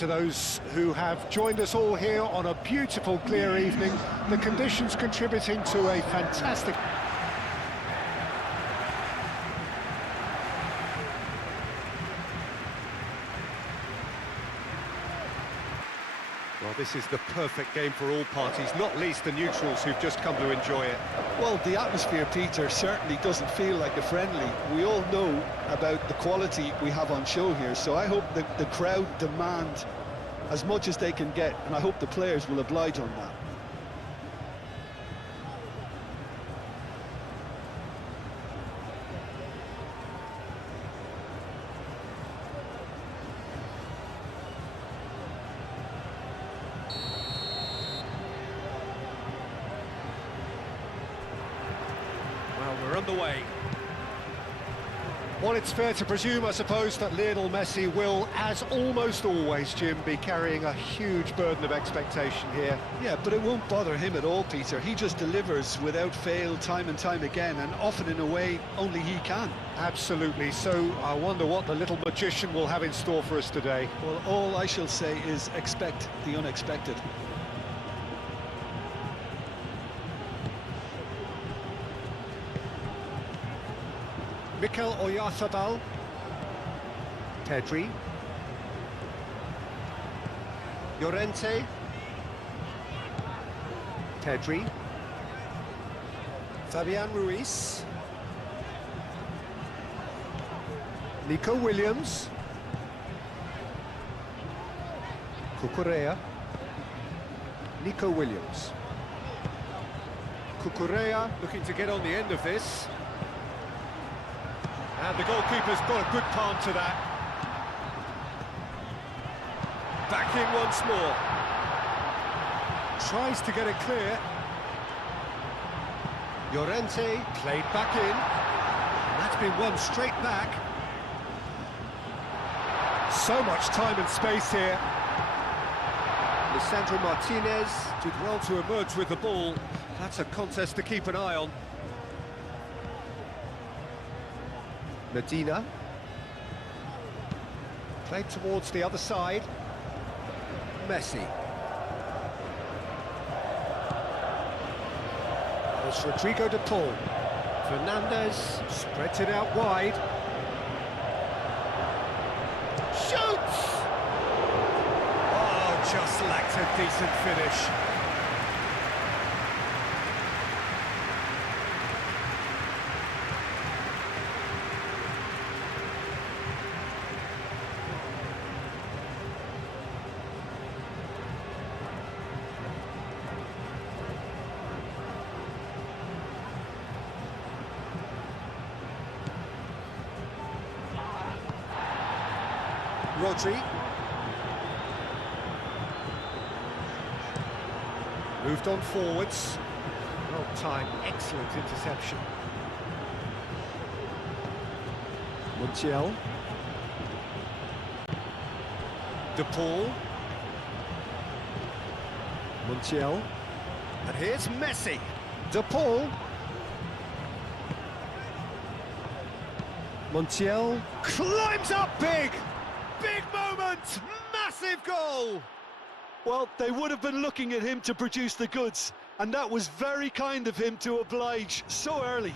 to those who have joined us all here on a beautiful, clear evening. The conditions contributing to a fantastic... Well, this is the perfect game for all parties, not least the neutrals who've just come to enjoy it. Well, the atmosphere, Peter, certainly doesn't feel like a friendly. We all know about the quality we have on show here, so I hope that the crowd demand as much as they can get, and I hope the players will oblige on that. We're underway. Well, it's fair to presume, I suppose, that Lionel Messi will, as almost always, Jim, be carrying a huge burden of expectation here. Yeah, but it won't bother him at all, Peter. He just delivers without fail time and time again, and often in a way only he can. Absolutely. So I wonder what the little magician will have in store for us today. Well, all I shall say is expect the unexpected. Mikel Oyarzabal, Pedri, Llorente, Pedri, Fabian Ruiz, Nico Williams, Cucurella, Nico Williams, Cucurella looking to get on the end of this. And the goalkeeper's got a good palm to that. Back in once more. Tries to get it clear. Llorente played back in. And that's been won straight back. So much time and space here. Lisandro Martinez did well to emerge with the ball. That's a contest to keep an eye on. Medina, played towards the other side. Messi. There's Rodrigo de Paul. Fernandez spreads it out wide. Shoots! Oh, just lacked a decent finish. Rodri. Moved on forwards. Well timed, excellent interception. Montiel. De Paul. Montiel. And here's Messi. De Paul. Montiel climbs up big! Big moment! Massive goal! Well, they would have been looking at him to produce the goods, and that was very kind of him to oblige so early.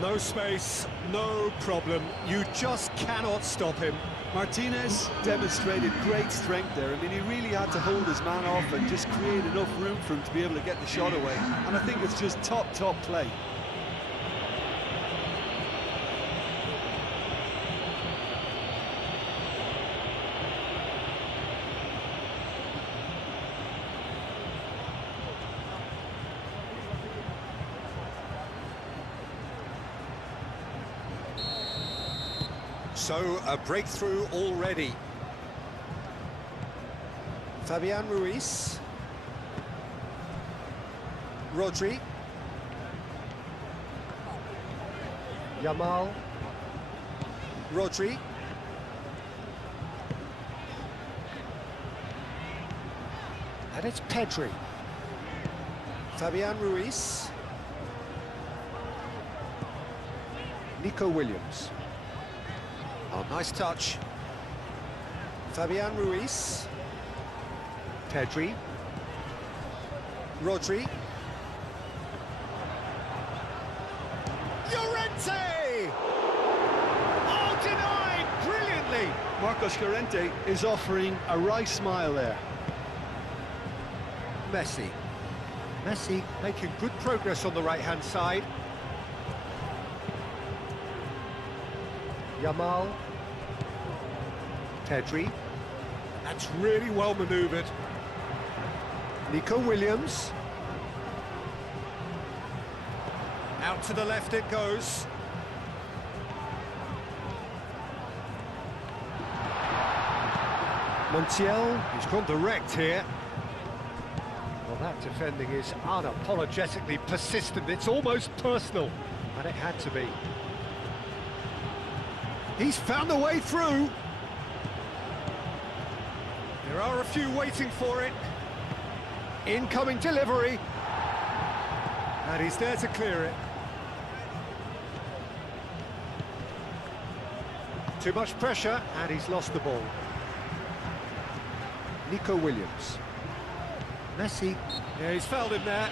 No space, no problem. You just cannot stop him. Martinez demonstrated great strength there. I mean, he really had to hold his man off and just create enough room for him to be able to get the shot away. And I think it's just top play. So, a breakthrough already. Fabian Ruiz. Rodri. Yamal. Rodri. And it's Pedri. Fabian Ruiz. Nico Williams. Nice touch. Fabian Ruiz. Pedri. Rodri. Llorente! Oh, denied brilliantly! Marcos Llorente is offering a wry smile there. Messi. Messi making good progress on the right-hand side. Yamal. Pedri. That's really well manoeuvred. Nico Williams. Out to the left it goes. Montiel, he's gone direct here. Well, that defending is unapologetically persistent. It's almost personal, and it had to be. He's found a way through. There are a few waiting for it. Incoming delivery. And he's there to clear it. Too much pressure, and he's lost the ball. Nico Williams. Messi. Yeah, he's fouled him there.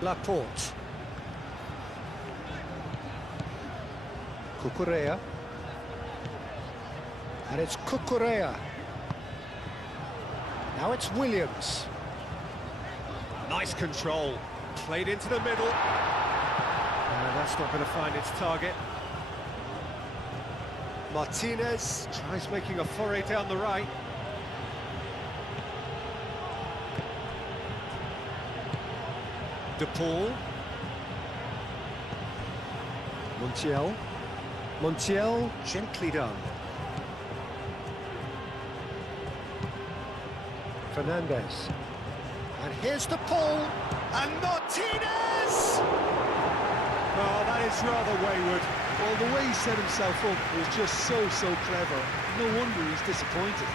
Laporte. Cucurella. And it's Cucurella. Now it's Williams. Nice control. Played into the middle. That's not going to find its target. Martinez tries making a foray down the right. De Paul. Montiel. Montiel, gently done. Fernandez. And here's De Paul. And Martinez! Oh, that is rather wayward. Well, the way he set himself up was just so clever. No wonder he's disappointed.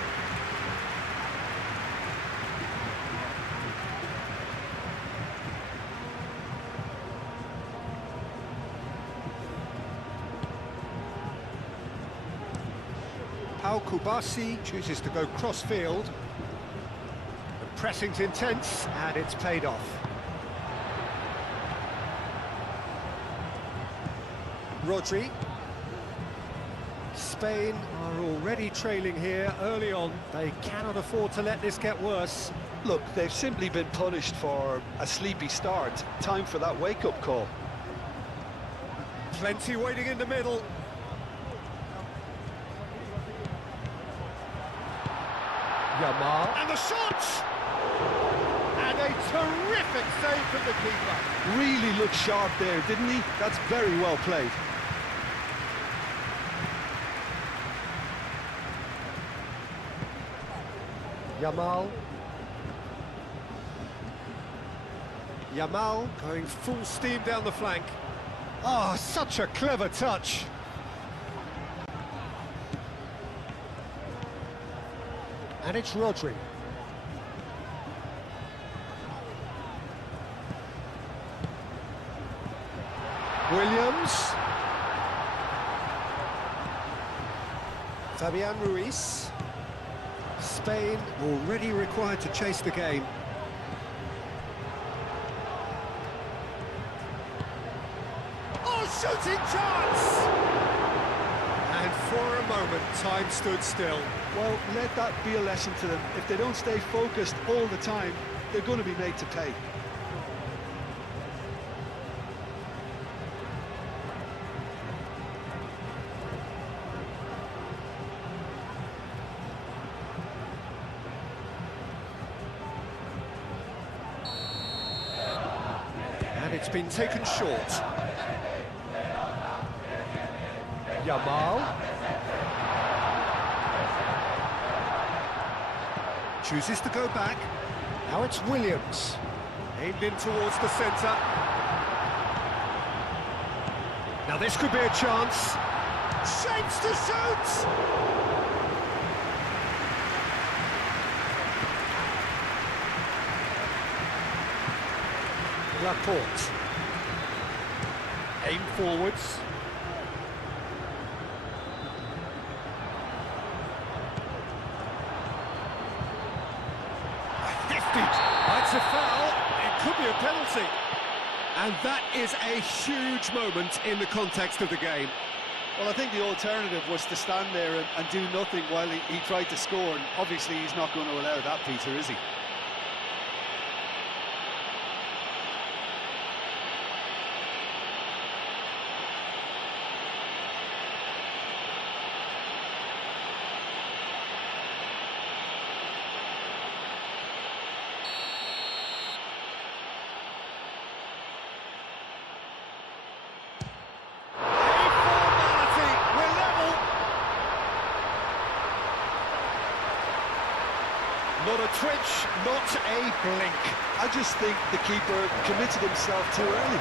Pau Kubasi chooses to go cross-field. The pressing's intense, and it's paid off. Rodri. Spain are already trailing here early on. They cannot afford to let this get worse. Look, they've simply been punished for a sleepy start. Time for that wake-up call. Plenty waiting in the middle. Yamal. And the shot! And a terrific save from the keeper. Really looked sharp there, didn't he? That's very well played. Yamal. Yamal going full steam down the flank. Oh, such a clever touch. And it's Rodri. Williams. Fabian Ruiz. Spain already required to chase the game. Oh, shooting chance! And for a moment, time stood still. Well, let that be a lesson to them. If they don't stay focused all the time, they're going to be made to pay. And it's been taken short. Yamal. Chooses to go back, Now it's Williams. Aimed in towards the centre. Now this could be a chance. Shapes to shoot! Laporte. Aim forwards. It's a foul, it could be a penalty. And that is a huge moment in the context of the game. Well, I think the alternative was to stand there and do nothing while he tried to score, and obviously he's not going to allow that, Peter, is he? Not a twitch, not a blink. I just think the keeper committed himself too early.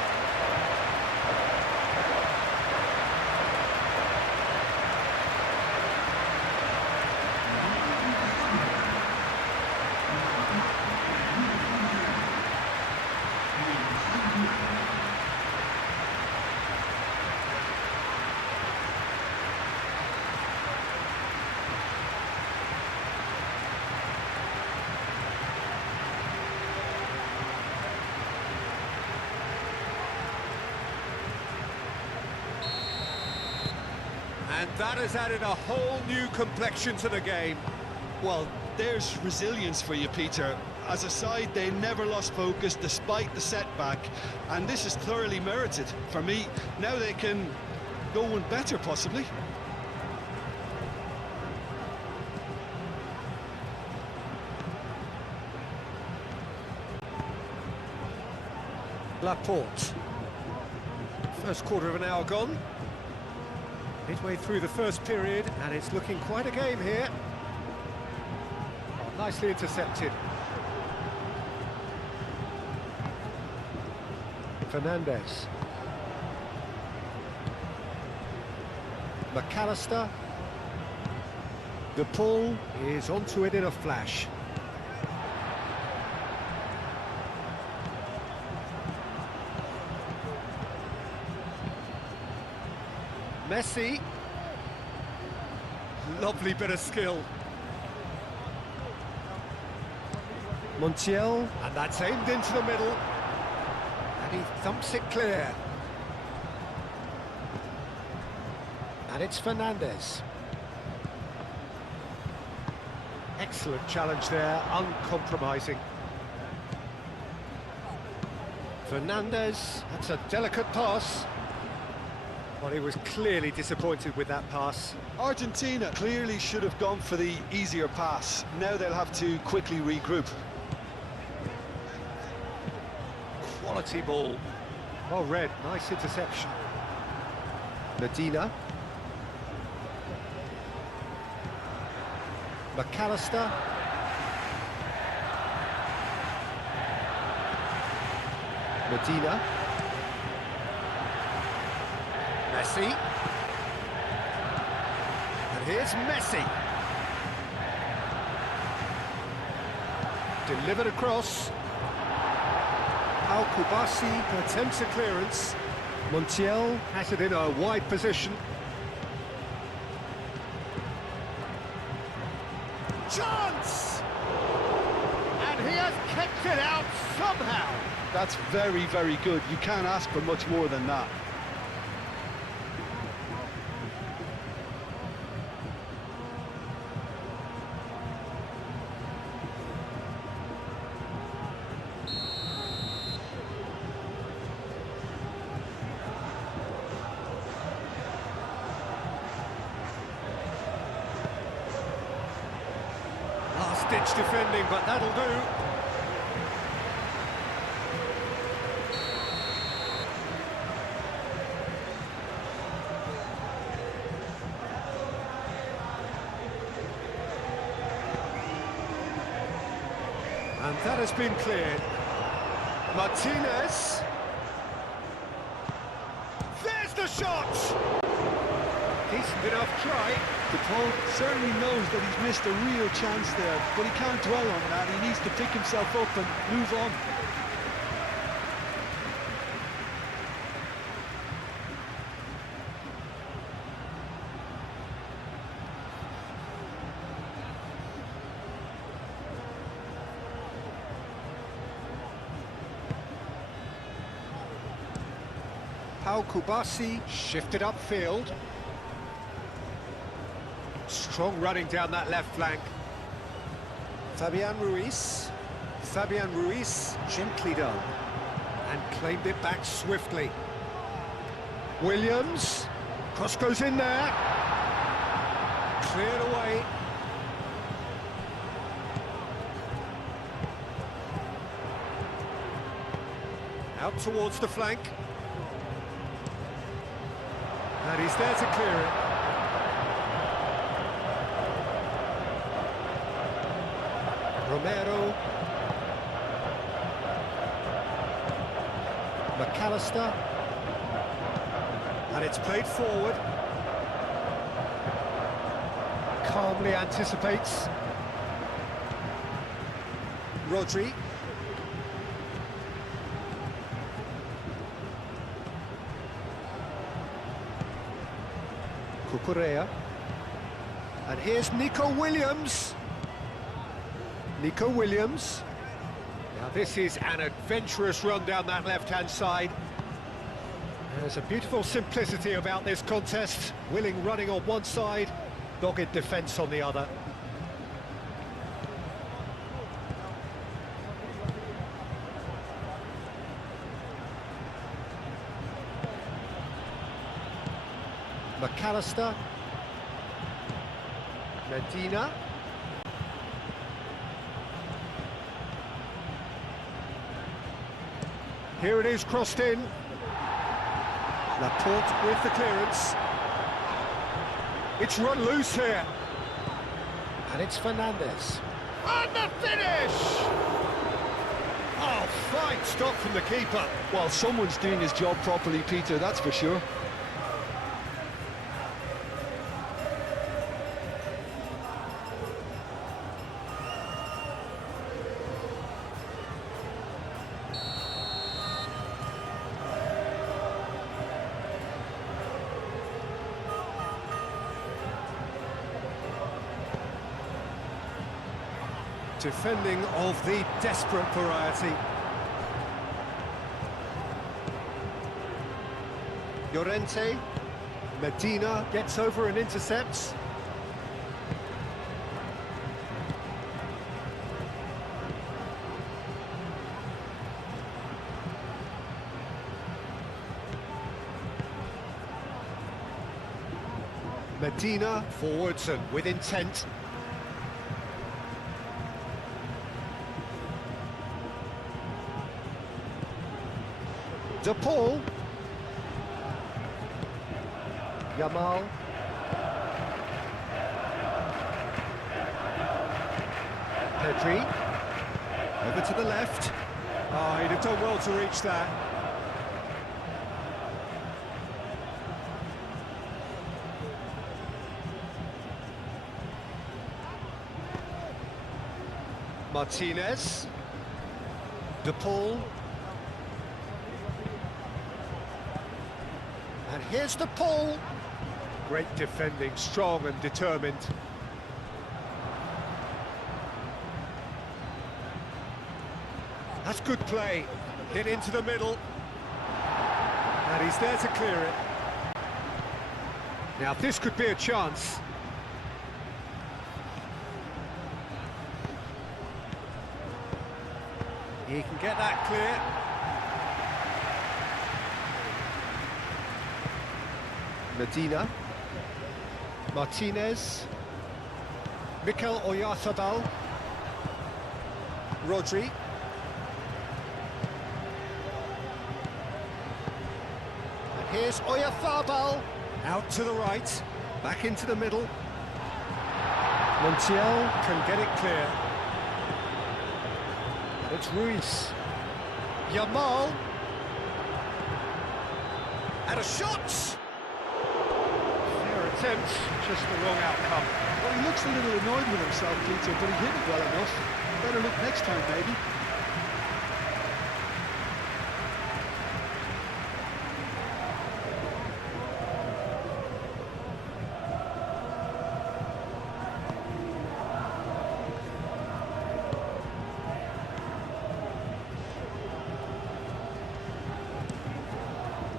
And that has added a whole new complexion to the game. Well, there's resilience for you, Peter. As a side, they never lost focus despite the setback, and this is thoroughly merited. For me, now they can go one better, possibly. Laporte. First quarter of an hour gone. Midway through the first period, and it's looking quite a game here. Oh, nicely intercepted. Fernandez. McAllister. The pull is onto it in a flash. Messi. Lovely bit of skill. Montiel, and that's aimed into the middle. And he thumps it clear. And it's Fernandez. Excellent challenge there, uncompromising. Fernandez, that's a delicate pass. Well, he was clearly disappointed with that pass. Argentina clearly should have gone for the easier pass. Now they'll have to quickly regroup. Quality ball. Well read, nice interception. Medina. McAllister. Medina. Messi. And here's Messi. Delivered across. Al-Kubasi attempts a clearance. Montiel has it in a wide position. Chance! And he has kept it out somehow. That's very, very good. You can't ask for much more than that. Last-ditch defending, but that'll do. And That has been cleared. Martinez. There's the shot! Decent enough try. Paul certainly knows that he's missed a real chance there, but he can't dwell on that. He needs to pick himself up and move on. Pau Kubasi shifted upfield. Strong running down that left flank. Fabian Ruiz. Fabian Ruiz gently done. And claimed it back swiftly. Williams. Cross goes in there. Cleared away. Out towards the flank. And he's there to clear it. Romero. McAllister. And it's played forward. Calmly anticipates. Rodri. Cucurella. And here's Nico Williams. Nico Williams. Now this is an adventurous run down that left-hand side. There's a beautiful simplicity about this contest. Willing running on one side, dogged defence on the other. McAllister. Medina. Here it is, crossed in. Laporte with the clearance. It's run loose here. And it's Fernandez. And the finish! Oh, fine stop from the keeper. Well, someone's doing his job properly, Peter, that's for sure. Defending of the desperate variety. Llorente. Medina gets over and intercepts. Medina forwards and with intent. De Paul. Yamal. Pedri. Over to the left. Oh, he'd have done well to reach that. Martinez. De Paul. And here's the Paul. Great defending, strong and determined. That's good play. Hit into the middle. And he's there to clear it. Now this could be a chance. He can get that clear. Medina. Martinez. Mikel Oyarzabal. Rodri. And here's Oyarzabal. Out to the right. Back into the middle. Montiel can get it clear. It's Ruiz. Yamal. And a shot! Fair attempt, just the wrong outcome. Well, he looks a little annoyed with himself, Peter, but he hit it well enough. Better look next time, maybe.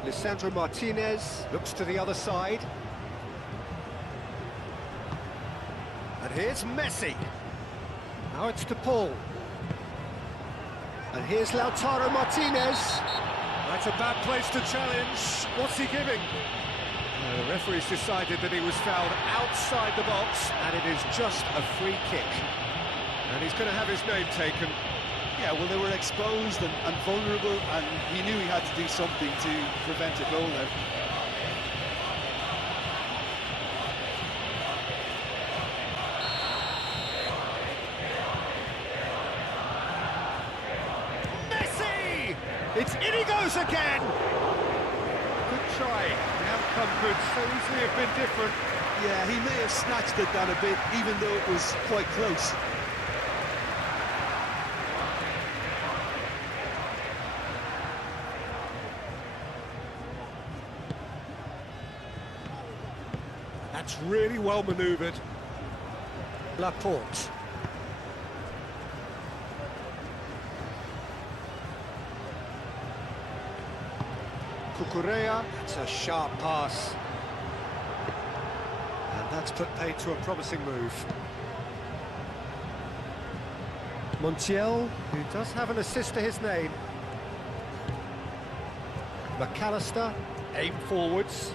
Lisandro Martinez looks to the other side. And here's Messi. Now it's to Paul. And here's Lautaro Martinez. That's a bad place to challenge. What's he giving? The referee's decided that he was fouled outside the box, and it is just a free kick. And he's going to have his name taken. Yeah, well, they were exposed and vulnerable, and he knew he had to do something to prevent a goal now. Messi! It's in he goes again! Good try. The outcome could so easily have been different. Yeah, he may have snatched at that a bit, even though it was quite close. That's really well manoeuvred. Laporte. Cucurella, it's a sharp pass. And that's put paid to a promising move. Montiel, who does have an assist to his name. McAllister, aim forwards.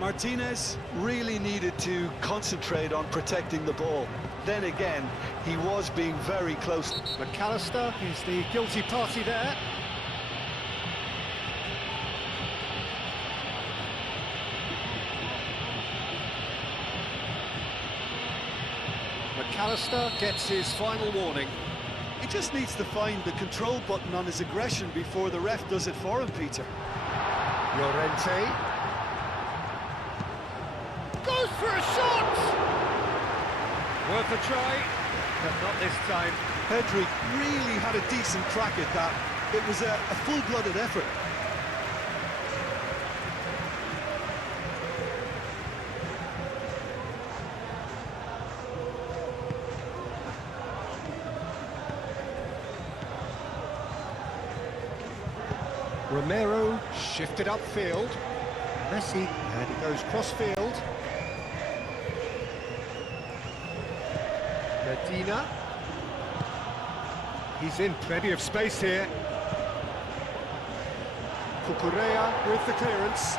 Martinez really needed to concentrate on protecting the ball. Then again, he was being very close. McAllister is the guilty party there. McAllister gets his final warning. He just needs to find the control button on his aggression before the ref does it for him, Peter. Llorente. Goes for a shot! Worth a try, but not this time. Pedri really had a decent crack at that. It was a full-blooded effort. Romero shifted upfield. Messi, and he goes cross-field. Medina. He's in plenty of space here. Cucurella with the clearance.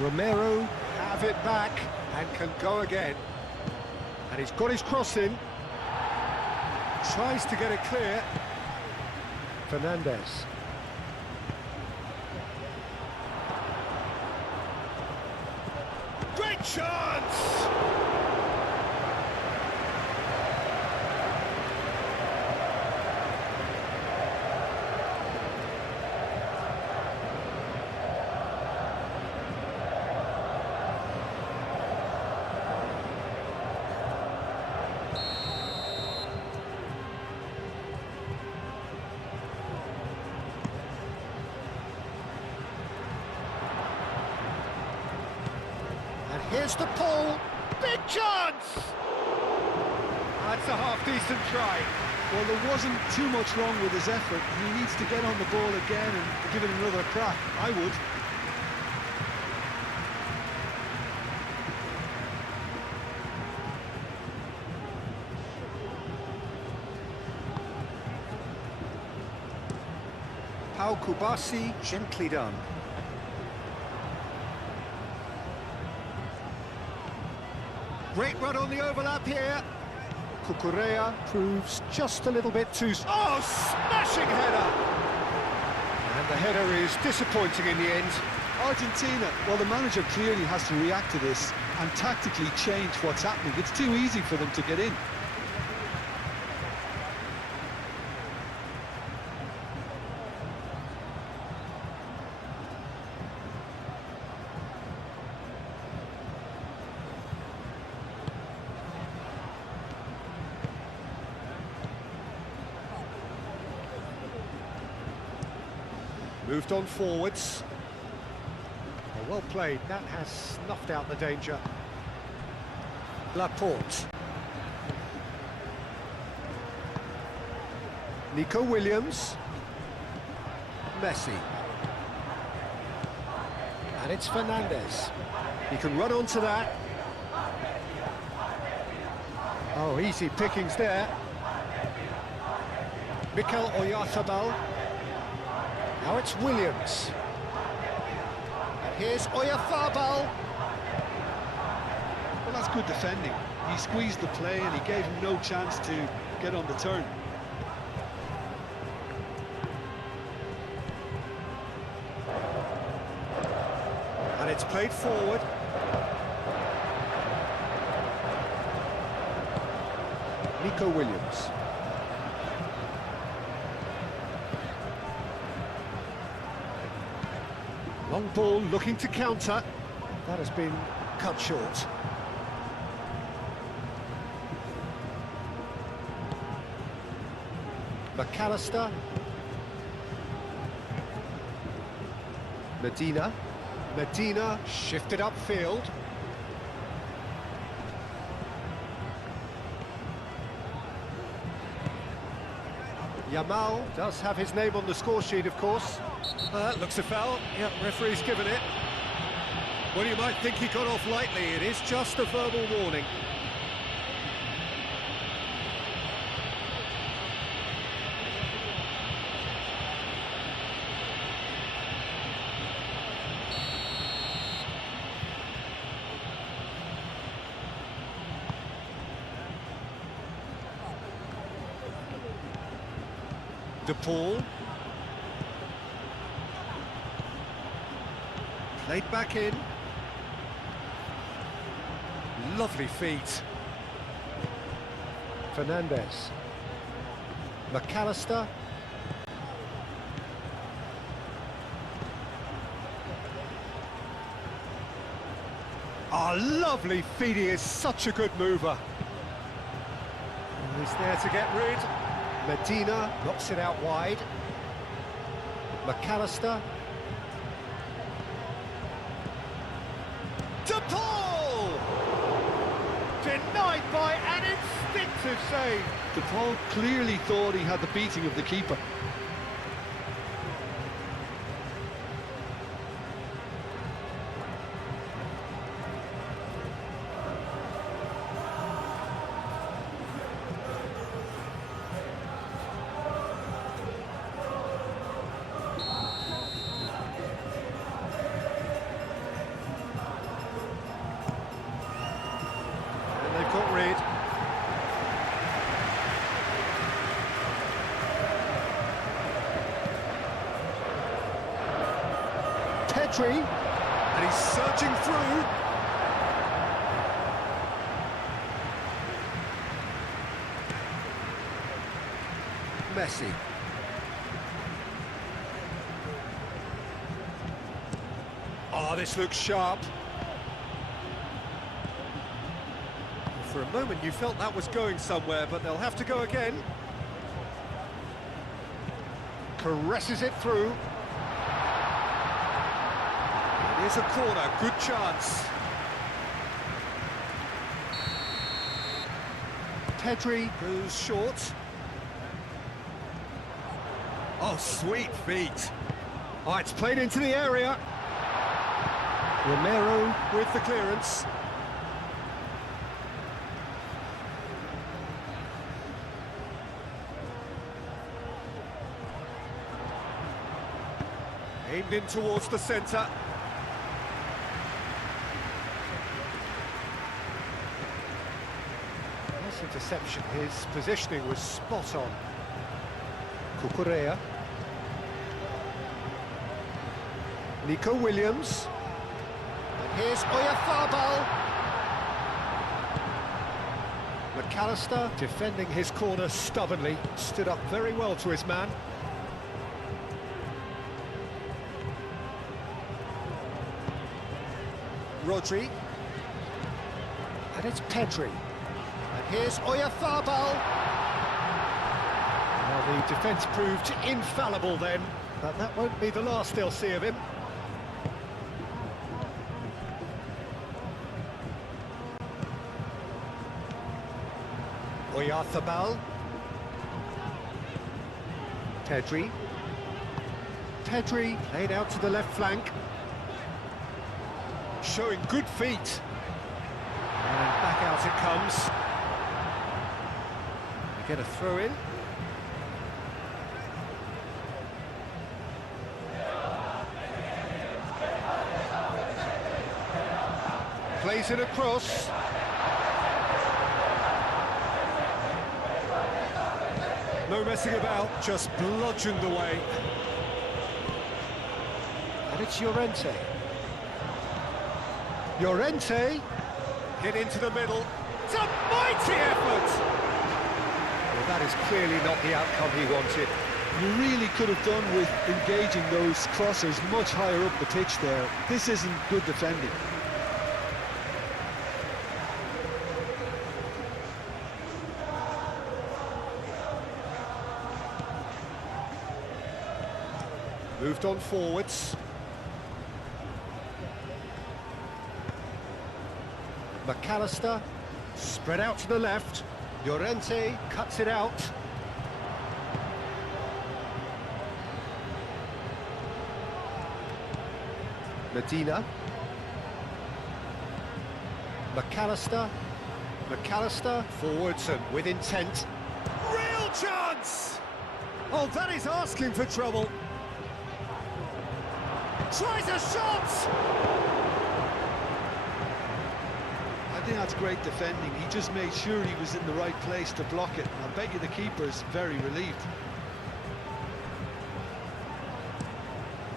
Romero have it back and can go again. And he's got his cross in. Tries to get it clear. Fernandez. Great chance! Here's the pull. Big chance! That's a half-decent try. Well, there wasn't too much wrong with his effort. He needs to get on the ball again and give it another crack. I would. Pau Kubasi, gently done. Great run on the overlap here. Cucurella proves just a little bit too... Oh, smashing header! And the header is disappointing in the end. Argentina, well, the manager clearly has to react to this and tactically change what's happening. It's too easy for them to get in. Moved on forwards. Well played, that has snuffed out the danger. Laporte. Nico Williams. Messi. And it's Fernandez. He can run onto that. Oh, easy pickings there. Mikel Oyarzabal. Now it's Williams. Here's Oyarzabal. Well, that's good defending. He squeezed the play and he gave him no chance to get on the turn. And it's played forward. Nico Williams. Long ball looking to counter. That has been cut short. McAllister. Medina. Medina shifted upfield. Yamal does have his name on the score sheet, of course. Looks a foul. Yep, referee's given it. Well, you might think he got off lightly. It is just a verbal warning. De Paul. Played back in. Lovely feet. Fernandez. McAllister. Oh, lovely feet. He is such a good mover. He's there to get rid. Medina knocks it out wide. McAllister. De Paul! Denied by an instinctive save. De Paul clearly thought he had the beating of the keeper. Got rid. Pedri, and he's searching through. Messi. Oh, this looks sharp. For a moment you felt that was going somewhere, but they'll have to go again. Caresses it through. It is a corner, good chance. Pedri goes short. Oh, sweet feet. Oh, it's played into the area. Romero with the clearance. Aimed in towards the centre. Nice interception. His positioning was spot on. Cucurella. Nico Williams. And here's Oyarzabal. McAllister defending his corner stubbornly, stood up very well to his man. Rodri. And it's Pedri. And here's Oyarzabal. Well, the defence proved infallible then, but that won't be the last they'll see of him. Oyarzabal. Pedri. Pedri played out to the left flank. Showing good feet. And back out it comes. They get a throw in. Plays it across. No messing about, just bludgeoned away. And it's Llorente. Llorente, hit into the middle. It's a mighty effort! Well, that is clearly not the outcome he wanted. You really could have done with engaging those crossers much higher up the pitch there. This isn't good defending. Moved on forwards. McAllister, spread out to the left. Llorente cuts it out. Medina. McAllister. McAllister, forwards and with intent. Real chance! Oh, that is asking for trouble. Tries a shot! I think that's great defending. He just made sure he was in the right place to block it. I bet you the keeper's very relieved.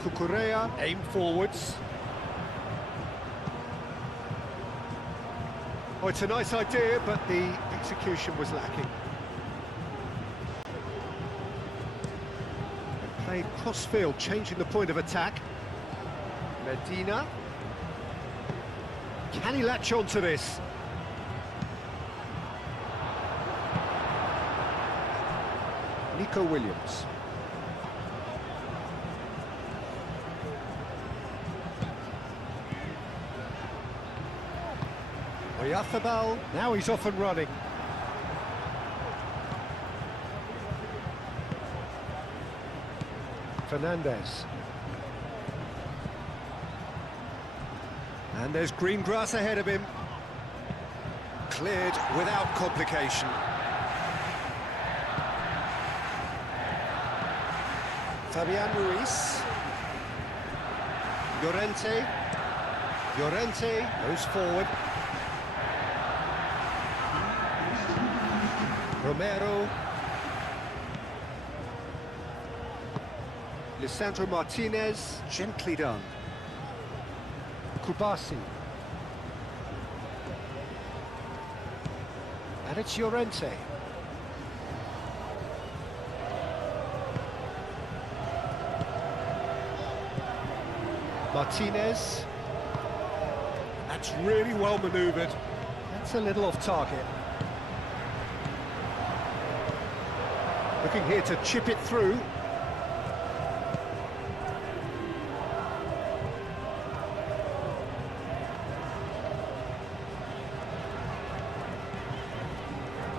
Cucurella, aim forwards. Oh, it's a nice idea, but the execution was lacking. And played cross-field, changing the point of attack. Medina. Can he latch on to this? Nico Williams. Oyarzabal, now he's off and running. Fernandez. And there's green grass ahead of him. Cleared without complication. Fabian Ruiz. Llorente. Llorente goes forward. Romero. Lisandro Martinez, gently done. Kubasi. And it's Llorente. Martinez. That's really well manoeuvred. That's a little off target. Looking here to chip it through.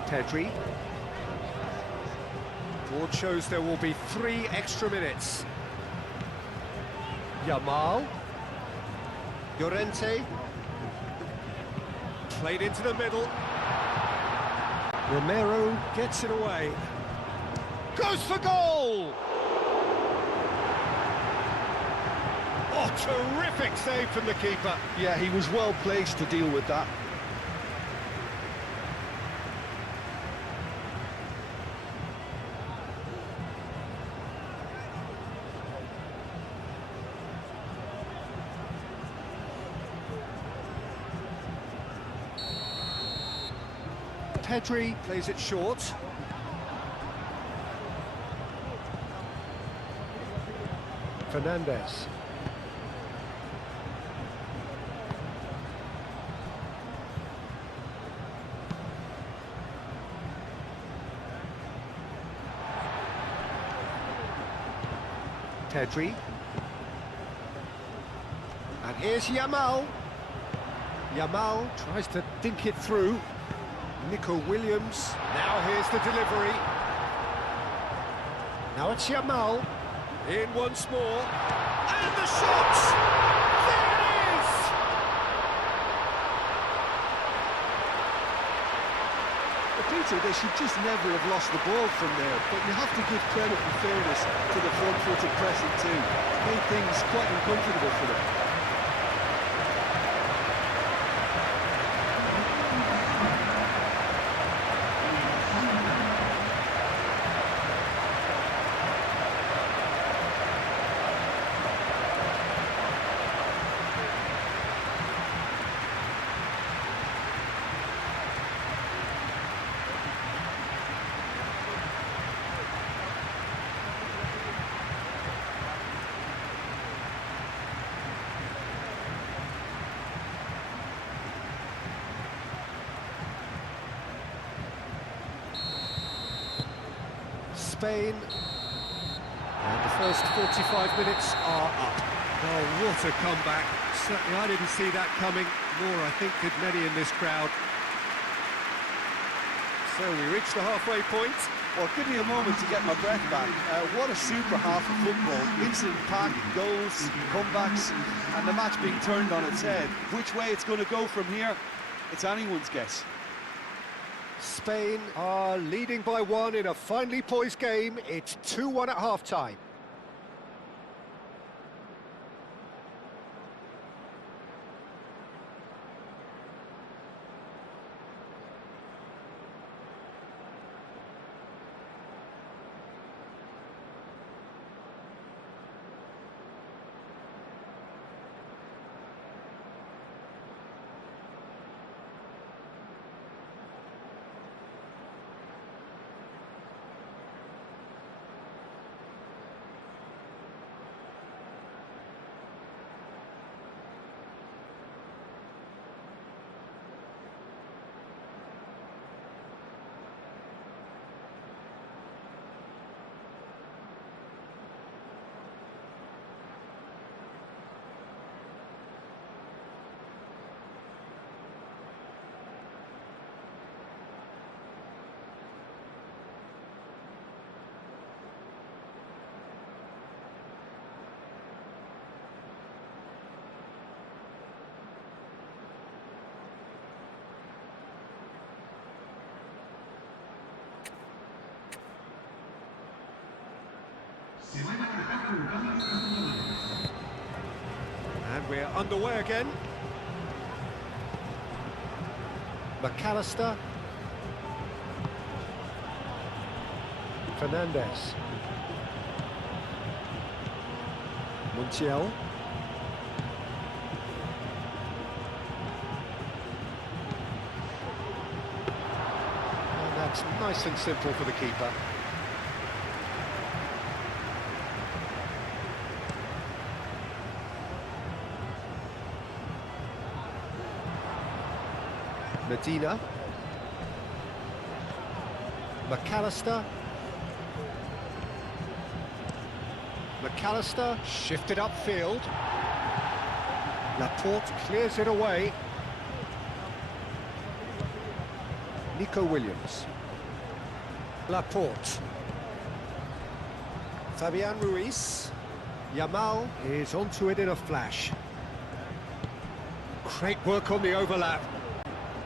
Pedri. Board shows there will be 3 extra minutes. Yamal. Llorente. Played into the middle. Romero gets it away. Goes for goal! Oh, terrific save from the keeper. Yeah, he was well placed to deal with that. Pedri plays it short. Fernandez. Pedri. And here's Yamal. Yamal tries to dink it through. Nico Williams. Now here's the delivery. Now it's Yamal. In once more. And the shot! There it is! But Peter, they should just never have lost the ball from there, but you have to give credit and fairness to the front-footed pressing too. Made things quite uncomfortable for them. Spain, and the first 45 minutes are up. Oh, what a comeback. Certainly I didn't see that coming, nor I think did many in this crowd. So we reach the halfway point. Well, give me a moment to get my breath back. What a super half of football. Instant pack, goals, comebacks, and the match being turned on its head. Which way it's going to go from here, it's anyone's guess. Spain are leading by 1 in a finely poised game. It's 2-1 at half-time. And we're underway again. McAllister. Fernandez. Montiel. And that's nice and simple for the keeper. Medina. McAllister. McAllister shifted upfield. Laporte clears it away. Nico Williams. Laporte. Fabian Ruiz. Yamal is onto it in a flash. Great work on the overlap.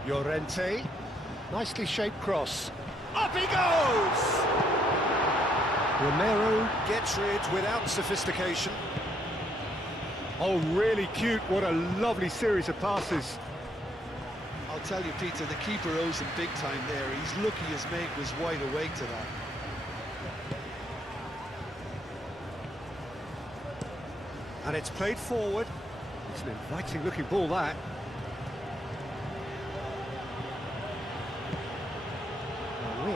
Llorente, nicely shaped cross. Up he goes! Romero gets rid without sophistication. Oh, really cute. What a lovely series of passes. I'll tell you, Peter, the keeper owes him big time there. He's lucky his mate was wide awake to that. And it's played forward. It's an inviting looking ball, that.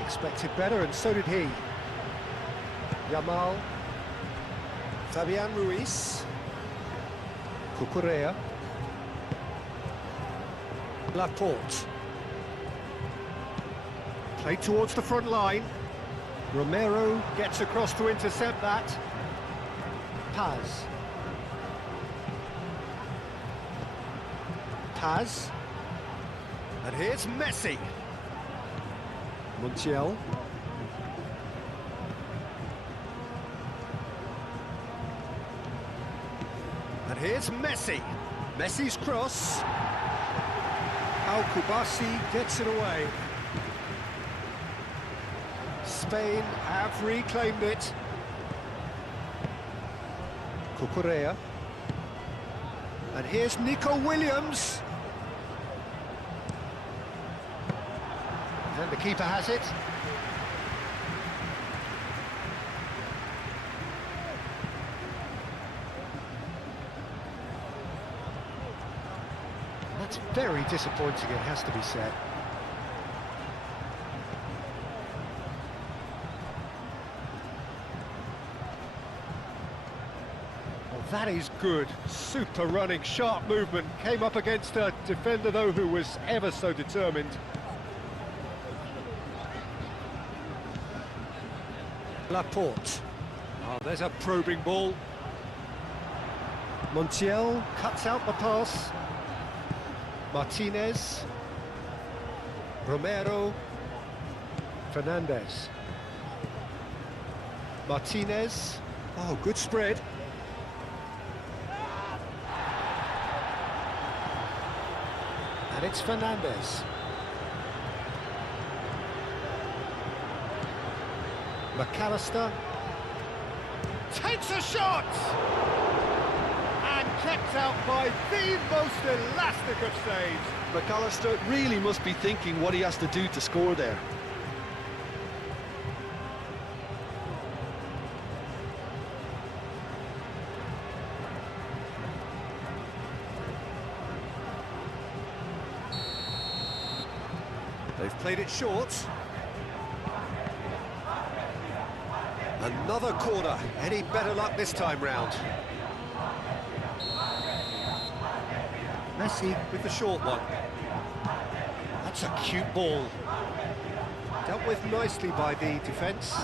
expected better, and so did he. Yamal. Fabian Ruiz. Cucurella. Laporte. Played towards the front line. Romero gets across to intercept that. Paz. Paz. And here's Messi. Montiel. And here's Messi. Messi's cross. Al-Kubasi gets it away. Spain have reclaimed it. Cucurella. And here's Nico Williams. And the keeper has it. That's very disappointing, it has to be said. Well, that is good. Super running, sharp movement. Came up against a defender, though, who was ever so determined. Laporte. Oh, there's a probing ball. Montiel cuts out the pass. Martinez. Romero. Fernandez. Martinez. Oh, good spread. And it's Fernandez. McAllister takes a shot and kept out by the most elastic of saves. McAllister really must be thinking what he has to do to score there. They've played it short. Another corner. Any better luck this time round? Messi with the short one. That's a cute ball. Dealt with nicely by the defence.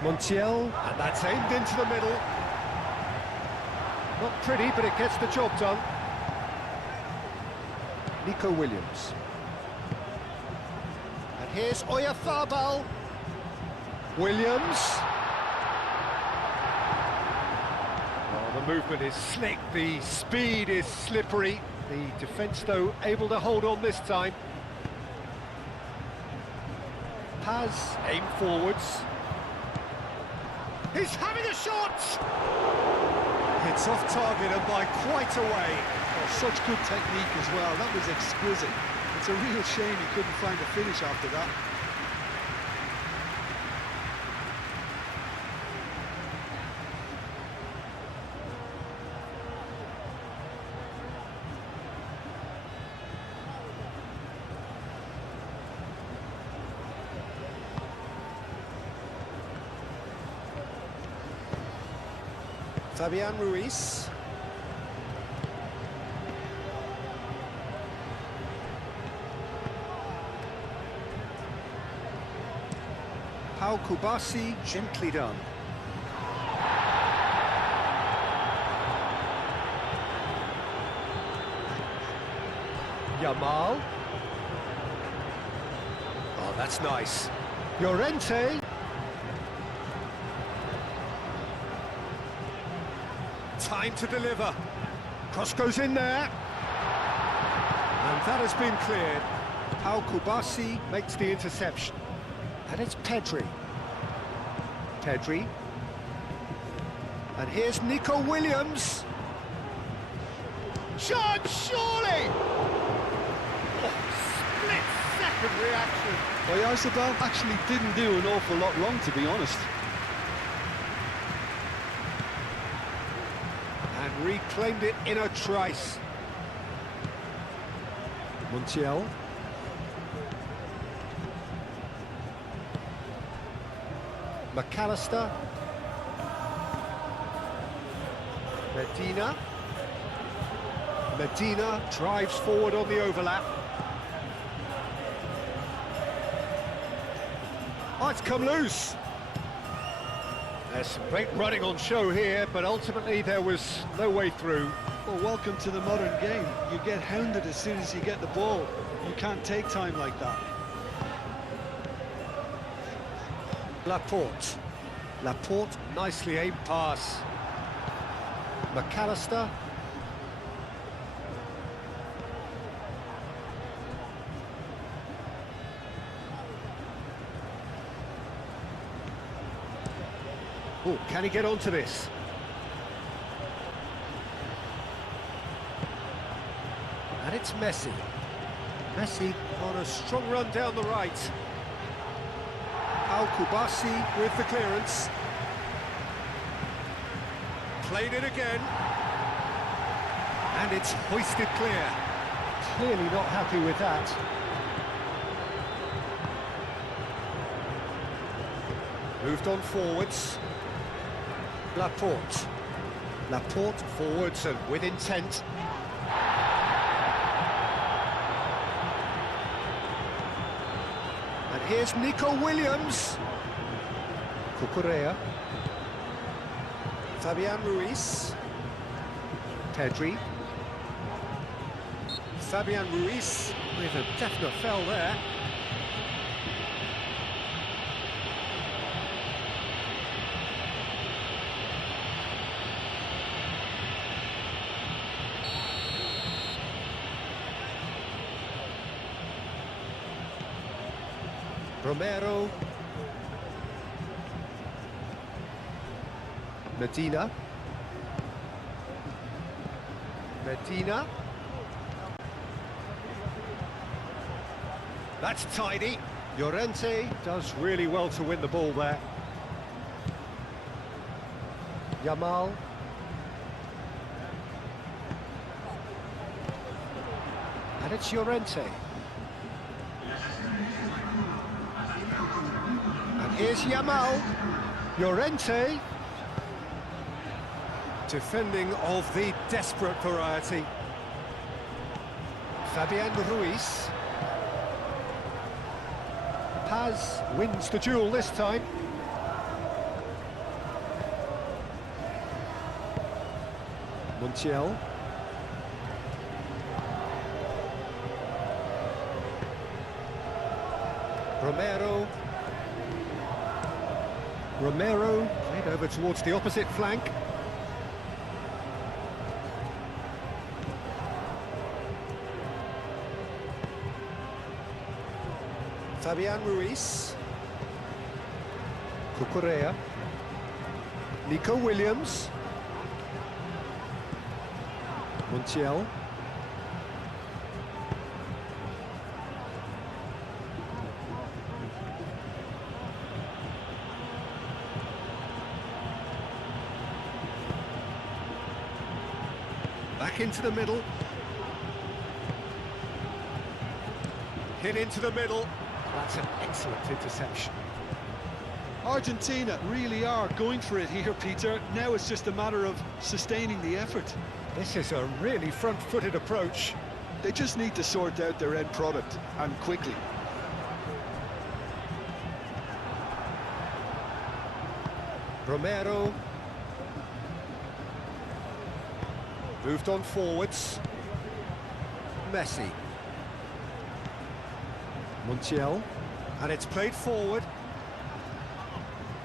Montiel, and that's aimed into the middle. Not pretty, but it gets the job done. Nico Williams. Here's Oyarzabal. Williams. Oh, the movement is slick, the speed is slippery. The defence, though, able to hold on this time. Paz, aim forwards. He's having a shot! It's off target and by quite a way. Oh, such good technique as well. That was exquisite. It's a real shame he couldn't find a finish after that. Fabian Ruiz. Al-Kubasi, gently done. Yamal. Oh, that's nice. Llorente. Time to deliver. Cross goes in there. And that has been cleared. Al-Kubasi makes the interception. And it's Pedri. Pedri. And here's Nico Williams. Shot, surely! Oh, split-second reaction. Oyarzabal actually didn't do an awful lot wrong, to be honest. And reclaimed it in a trice. Montiel. McAllister. Medina. Medina drives forward on the overlap. Oh, it's come loose. There's some great running on show here, but ultimately there was no way through. Well, welcome to the modern game. You get hounded as soon as you get the ball. You can't take time like that. Laporte. Laporte, nicely aimed pass. McAllister. Oh, can he get onto this? And it's Messi. Messi on a strong run down the right. Al-Kubasi with the clearance. Played it again. And it's hoisted clear. Clearly not happy with that. Moved on forwards. Laporte. Laporte forwards and with intent. And here's Nico Williams. Cucurella. Fabian Ruiz. Pedri. Fabian Ruiz with a definite foul there. Romero. Medina. Medina. That's tidy. Llorente does really well to win the ball there. Yamal. And it's Llorente. And here's Yamal. Llorente. Defending of the desperate variety. Fabian Ruiz. Paz wins the duel this time. Montiel. Romero. Romero played over towards the opposite flank. Fabian Ruiz. Cucurella. Nico Williams. Montiel. Back into the middle. Hit into the middle. That's an excellent interception. Argentina really are going for it here, Peter. Now it's just a matter of sustaining the effort. This is a really front-footed approach. They just need to sort out their end product, and quickly. Romero. Moved on forwards. Messi. Montiel. And it's played forward.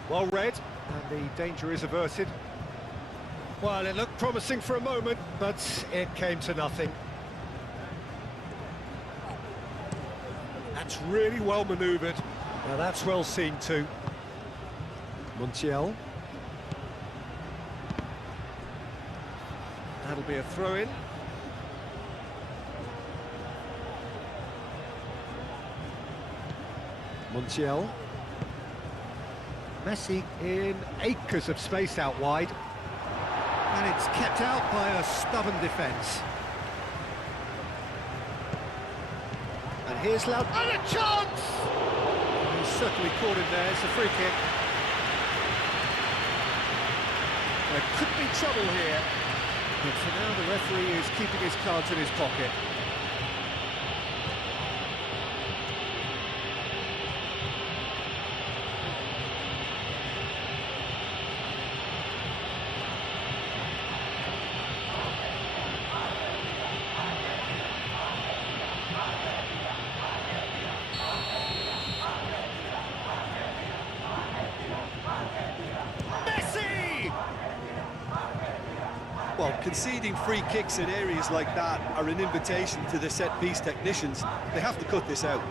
Well read, and the danger is averted. Well, it looked promising for a moment, but it came to nothing. That's really well manoeuvred. Now that's well seen too. Montiel. That'll be a throw-in. Montiel. Messi in acres of space out wide. And it's kept out by a stubborn defence. And here's Loud. And a chance! He's certainly caught him there. It's a free kick. There could be trouble here, but for now the referee is keeping his cards in his pocket. Well, conceding free kicks in areas like that are an invitation to the set-piece technicians. They have to cut this out.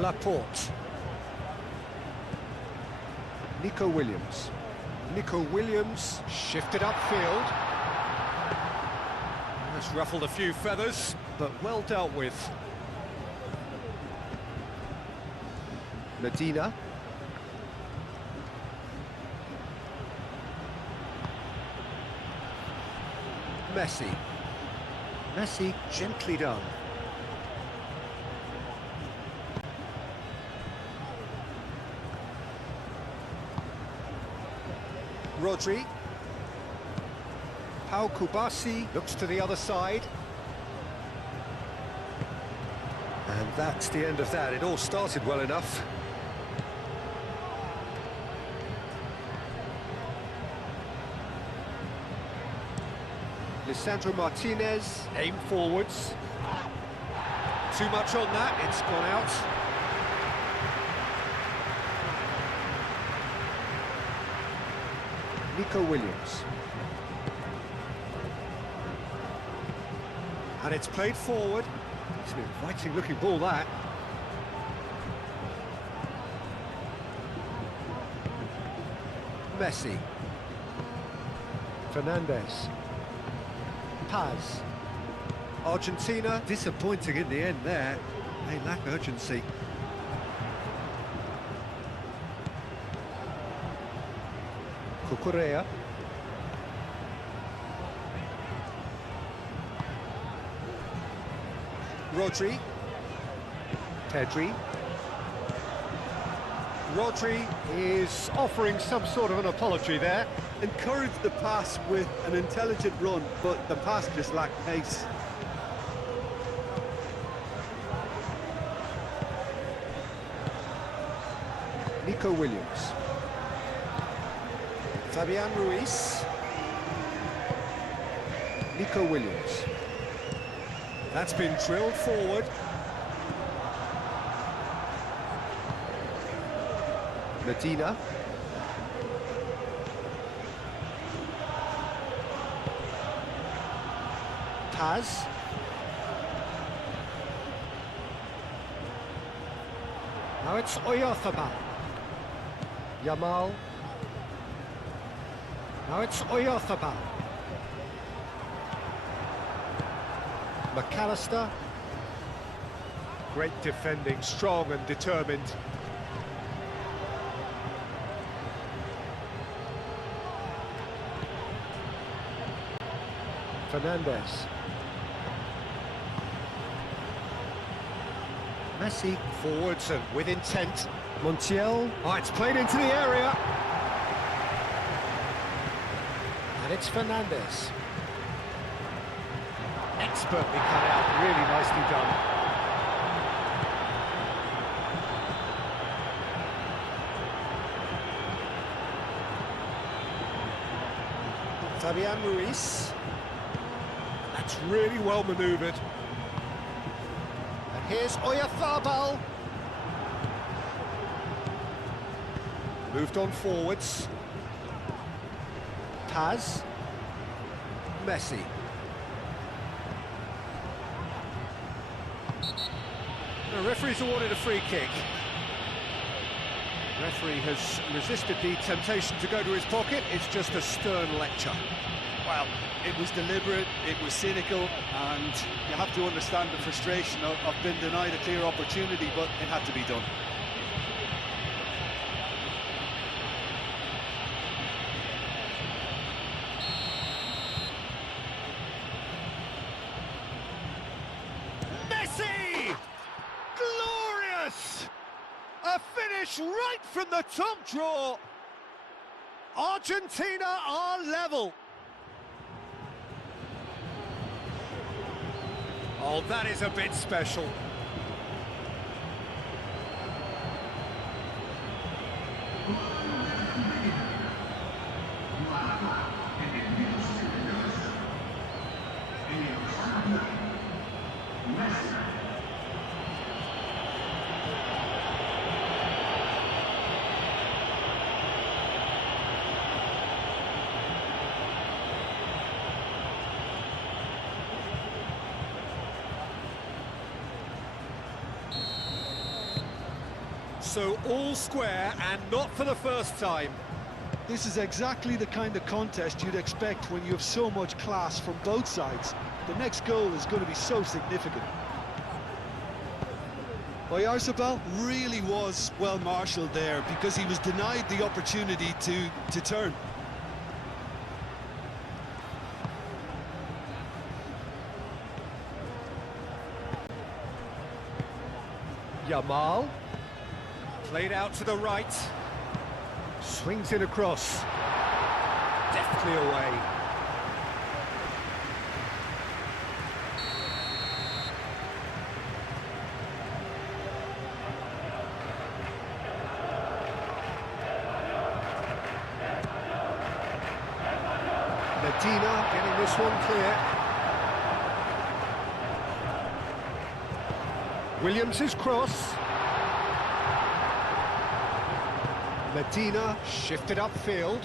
Laporte. Nico Williams. Nico Williams shifted upfield. That's ruffled a few feathers, but well dealt with. Medina. Messi. Messi gently done. Rodri. Pau Kubasi looks to the other side. And that's the end of that. It all started well enough. Lisandro Martinez, aim forwards. Too much on that, it's gone out. Nico Williams. And it's played forward. It's an inviting looking ball, that. Messi. Fernandez. Paz. Argentina, disappointing in the end there. They lack urgency. Cucurella. Rodri. Pedri. Rodri is offering some sort of an apology there. Encouraged the pass with an intelligent run, but the pass just lacked pace. Nico Williams. Fabian Ruiz. Nico Williams. That's been drilled forward. Medina. Paz. Now it's Oyarzabal. Yamal. Now it's Oyarzabal. McAllister. Great defending, strong and determined. Fernandez. Messi forwards and with intent. Montiel. Oh, it's played into the area. And it's Fernandez. Expertly cut out, really nicely done. Fabian Ruiz. That's really well manoeuvred. And here's Oyarzabal. Moved on forwards. Paz. Messi. The referee's awarded a free kick. The referee has resisted the temptation to go to his pocket. It's just a stern lecture. Well, it was deliberate, it was cynical, and you have to understand the frustration of being denied a clear opportunity, but it had to be done. Messi! Glorious! A finish right from the top draw. Argentina are level. Oh, that is a bit special. So all square, and not for the first time. This is exactly the kind of contest you'd expect when you have so much class from both sides. The next goal is going to be so significant. Oyarzabal really was well marshalled there because he was denied the opportunity to turn. Yamal. Played out to the right. Swings it across. Deftly away. Medina getting this one clear. Williams' cross. Medina shifted upfield.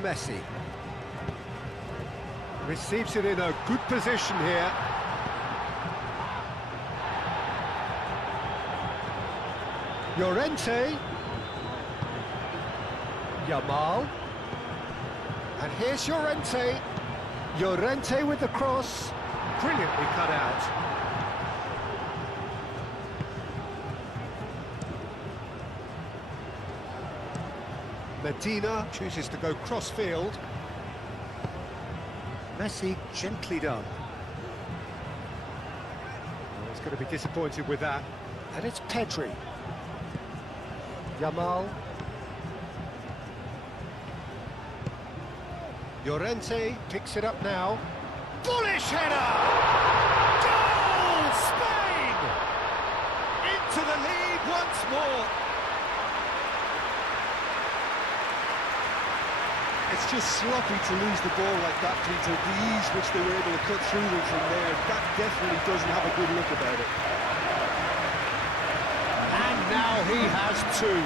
Messi receives it in a good position here. Llorente. Yamal. And here's Llorente. Llorente with the cross. Brilliantly cut out. Medina chooses to go cross-field. Messi gently done. Oh, he's going to be disappointed with that. And it's Pedri. Yamal. Llorente picks it up now. Bullish header! Goal! Spain! Into the lead once more. It's just sloppy to lose the ball like that, Peter. The ease which they were able to cut through them from there, that definitely doesn't have a good look about it. And now he has two.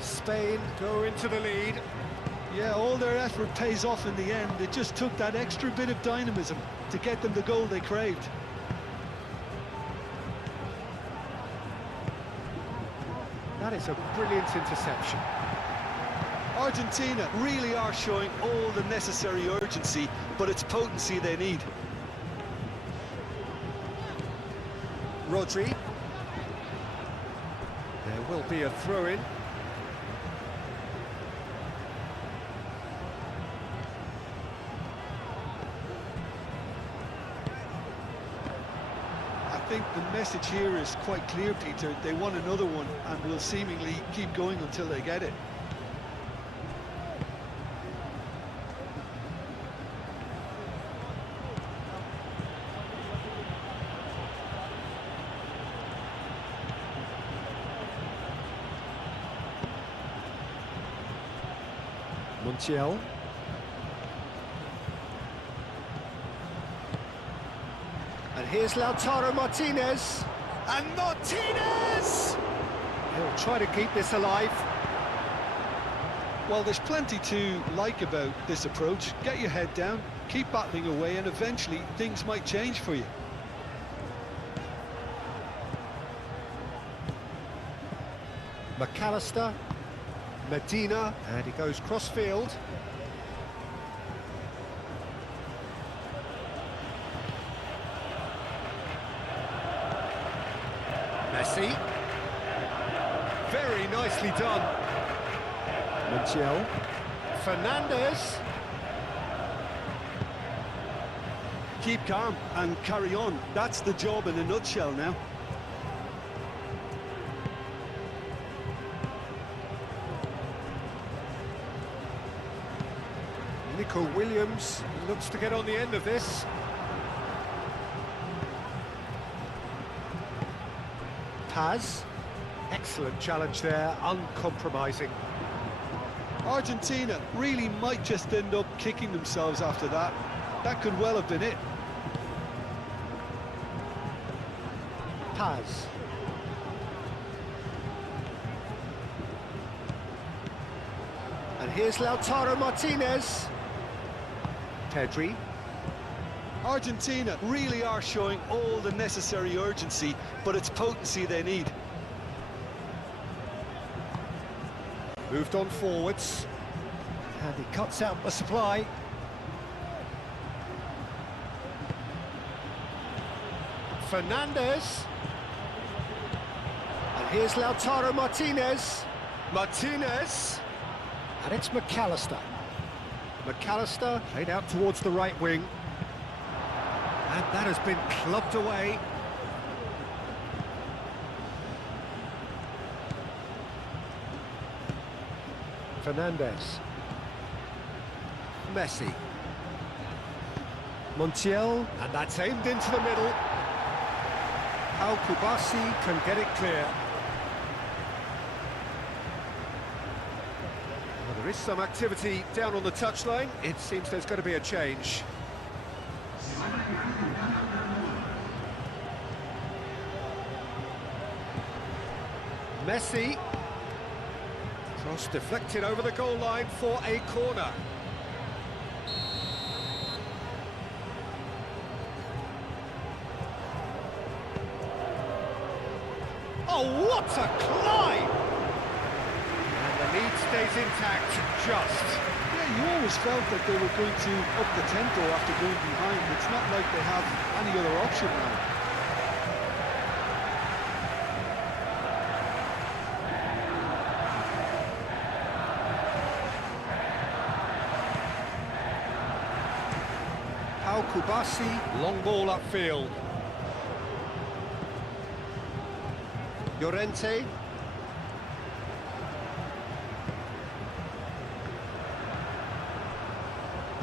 Spain go into the lead. Yeah, all their effort pays off in the end. It just took that extra bit of dynamism to get them the goal they craved. That is a brilliant interception. Argentina really are showing all the necessary urgency, but it's potency they need. Rodri. There will be a throw-in. I think the message here is quite clear, Peter. They want another one and will seemingly keep going until they get it. Montiel. And here's Lautaro Martinez. And Martinez! He'll try to keep this alive. Well, there's plenty to like about this approach. Get your head down, keep battling away, and eventually things might change for you. McAllister, Medina, and he goes cross-field. Messi. Very nicely done. Montiel. Fernandez. Keep calm and carry on. That's the job in a nutshell now. Nico Williams looks to get on the end of this. Paz, excellent challenge there, uncompromising. Argentina really might just end up kicking themselves after that. That could well have been it. Paz. And here's Lautaro Martinez. Pedri. Argentina really are showing all the necessary urgency, but it's potency they need. Moved on forwards. And he cuts out the supply. Fernandez. And here's Lautaro Martinez. Martinez. And it's McAllister. McAllister played out towards the right wing. And that has been clubbed away. Fernandez. Messi. Montiel. And that's aimed into the middle. Al-Kubasi can get it clear. Well, there is some activity down on the touchline. It seems there's going to be a change. Messi. Cross deflected over the goal line for a corner. Oh, what a climb! And the lead stays intact, just. Yeah, you always felt that they were going to up the tempo after going behind. It's not like they have any other option now. Al-Kubasi, long ball upfield. Llorente.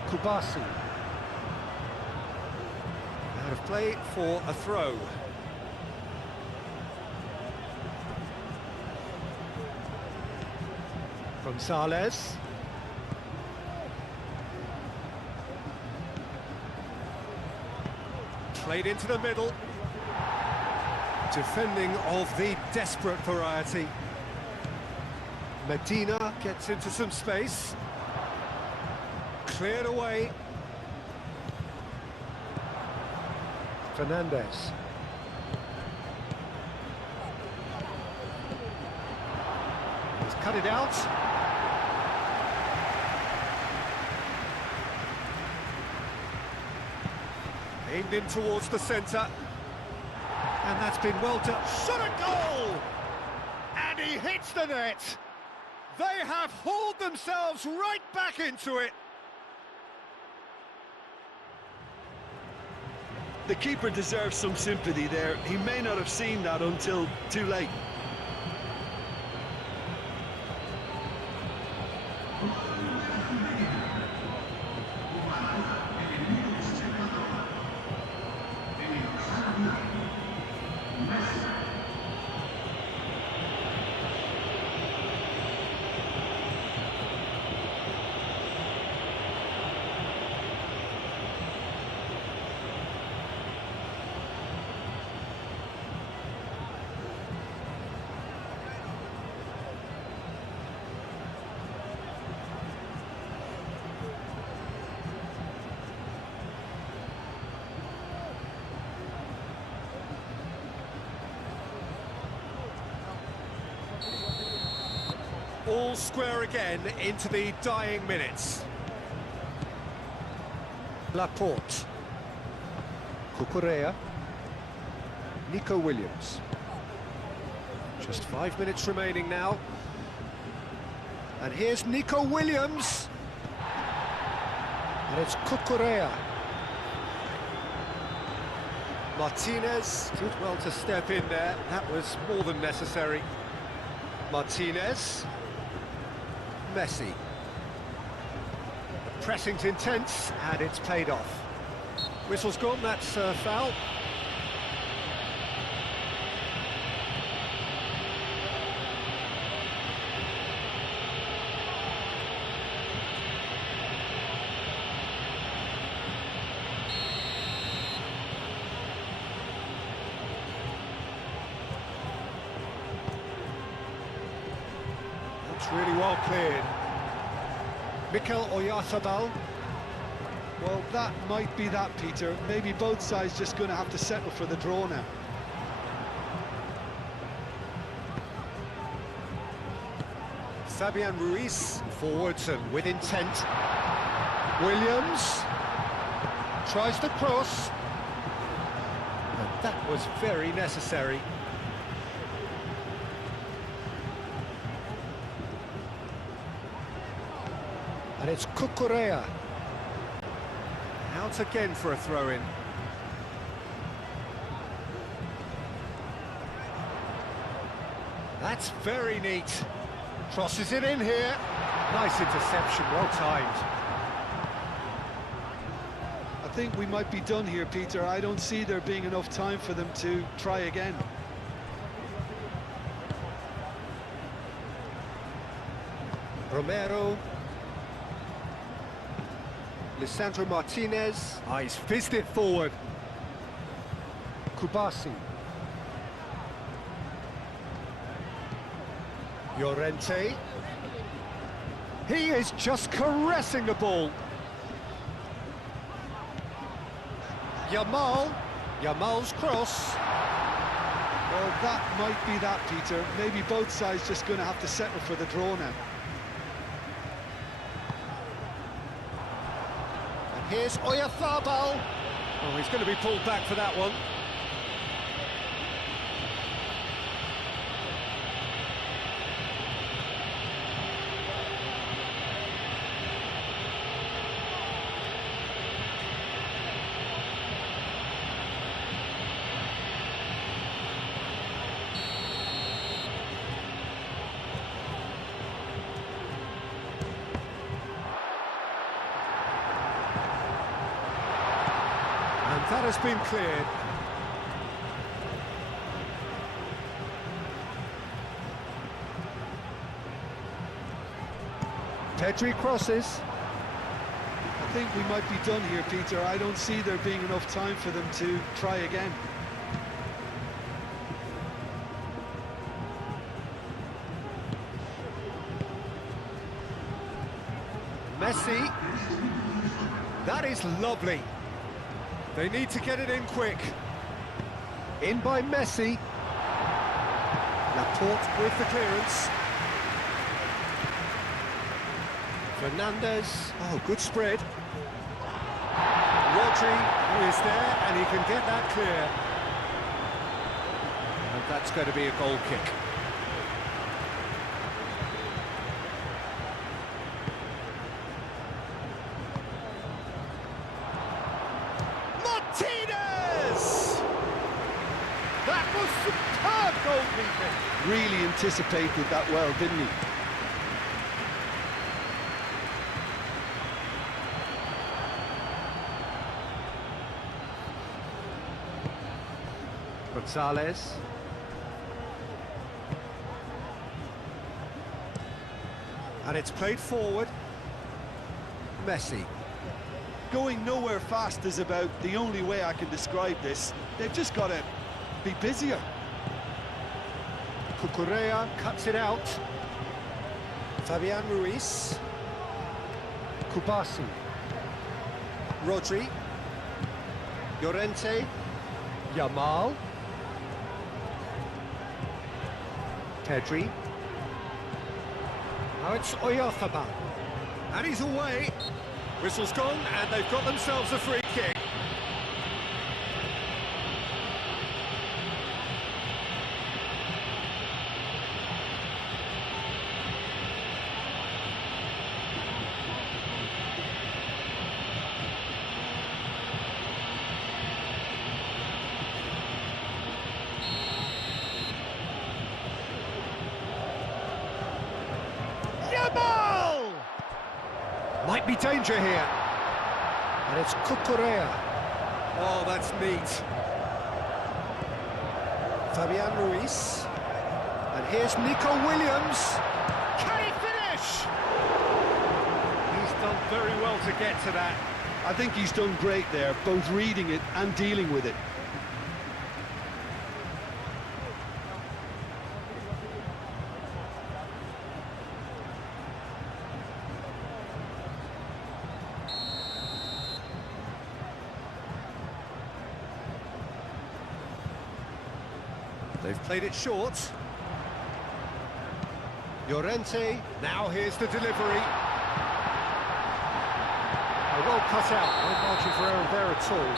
Kubasi. Out of play for a throw. Gonzalez. Played into the middle. Defending of the desperate variety. Medina gets into some space. Cleared away. Fernandez. He's cut it out. Aimed in towards the centre. And that's been well done. Shot a goal! And he hits the net. They have hauled themselves right back into it. The keeper deserves some sympathy there. He may not have seen that until too late. All square again into the dying minutes. Laporte. Cucurella. Nico Williams. Just 5 minutes remaining now. And here's Nico Williams. And it's Cucurella. Martinez did well to step in there. That was more than necessary. Martinez. Messi. The pressing's intense, and it's paid off. Whistle's gone, that's a foul. That's really well cleared. Mikel Oyarzabal. Well, that might be that, Peter. Maybe both sides just going to have to settle for the draw now. Fabian Ruiz forwards and with intent. Williams tries to cross. And that was very necessary. And it's Cucurella. Out again for a throw-in. That's very neat. Crosses it in here. Nice interception, well timed. I think we might be done here, Peter. I don't see there being enough time for them to try again. Romero. Lisandro Martinez. Ah, he's fizzed it forward. Kubasi. Llorente. He is just caressing the ball. Yamal's cross. Well, that might be that, Peter. Maybe both sides just going to have to settle for the draw now. Here's Oyarzabal. Oh, he's going to be pulled back for that one. That has been cleared. Pedri crosses. I think we might be done here, Peter. I don't see there being enough time for them to try again. Messi. That is lovely. They need to get it in quick. In by Messi. Laporte with the clearance. Fernandez. Oh, good spread. Rodri is there, and he can get that clear. And that's going to be a goal kick. That was superb goalkeeping. Really anticipated that well, didn't he? Gonzalez. And it's played forward. Messi. Going nowhere fast is about the only way I can describe this. They've just got to be busier. Cucurella cuts it out. Fabian Ruiz. Kubasi. Rodri. Llorente. Yamal. Pedri. Now it's Oyarthabal. And he's away. Whistle's gone, and they've got themselves a free kick. Ball! Might be danger here. And it's Cucurella. Oh, that's neat. Fabian Ruiz. And here's Nico Williams. Can he finish? He's done very well to get to that. I think he's done great there, both reading it and dealing with it. They've played it short. Llorente, now here's the delivery. Oh, well cut out, no margin for error there at all.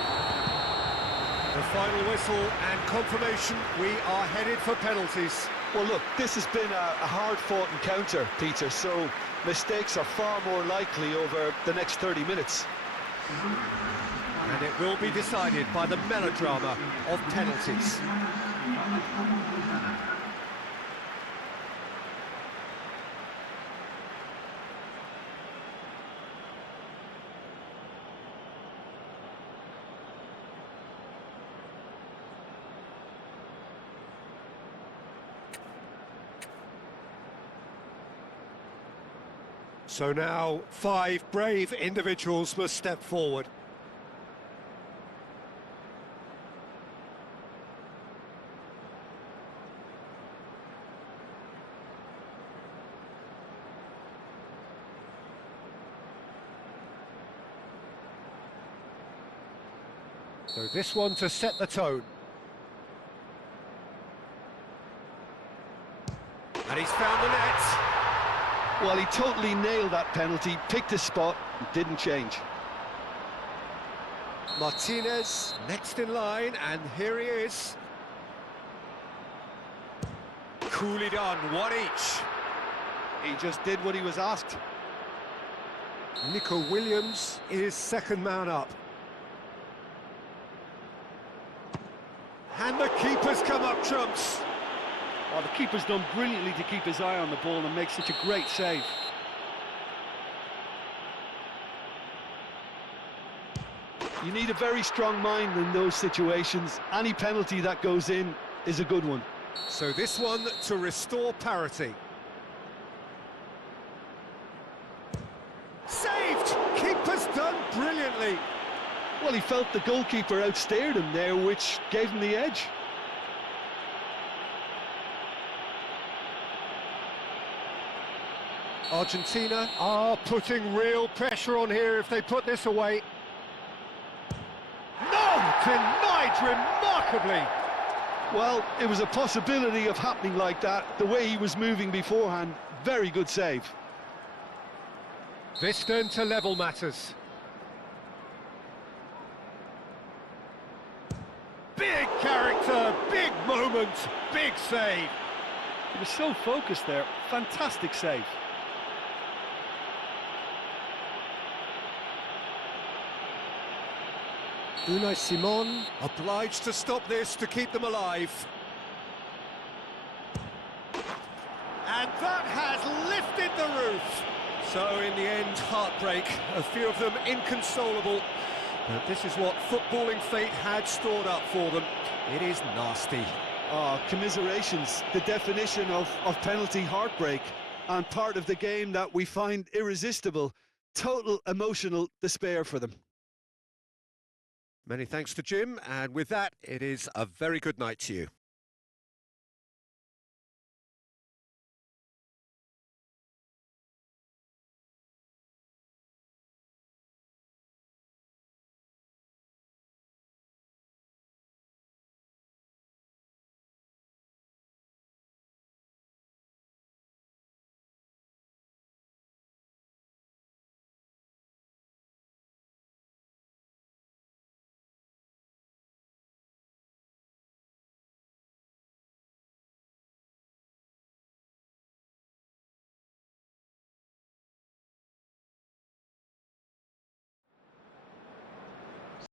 The final whistle and confirmation, we are headed for penalties. Well, look, this has been a hard-fought encounter, Peter, so mistakes are far more likely over the next 30 minutes. And it will be decided by the melodrama of penalties. So now 5 brave individuals must step forward. So this one to set the tone. And he's found the net. Well, he totally nailed that penalty, picked his spot, and didn't change. Martinez, next in line, and here he is. Coolly done, one each. He just did what he was asked. Nico Williams is second man up. And the keeper's come up trumps. Oh, the keeper's done brilliantly to keep his eye on the ball and make such a great save. You need a very strong mind in those situations. Any penalty that goes in is a good one. So this one to restore parity. Saved! Keeper's done brilliantly. Well, he felt the goalkeeper outstared him there, which gave him the edge. Argentina are putting real pressure on here if they put this away. No! Denied remarkably! Well, it was a possibility of happening like that. The way he was moving beforehand, very good save. This then to level matters. Big character, big moment, big save. He was so focused there, fantastic save. Unai Simon obliged to stop this to keep them alive. And that has lifted the roof. So in the end, heartbreak, a few of them inconsolable. But this is what footballing fate had stored up for them. It is nasty. Oh, commiserations, the definition of penalty heartbreak, and part of the game that we find irresistible. Total emotional despair for them. Many thanks to Jim, and with that, it is a very good night to you.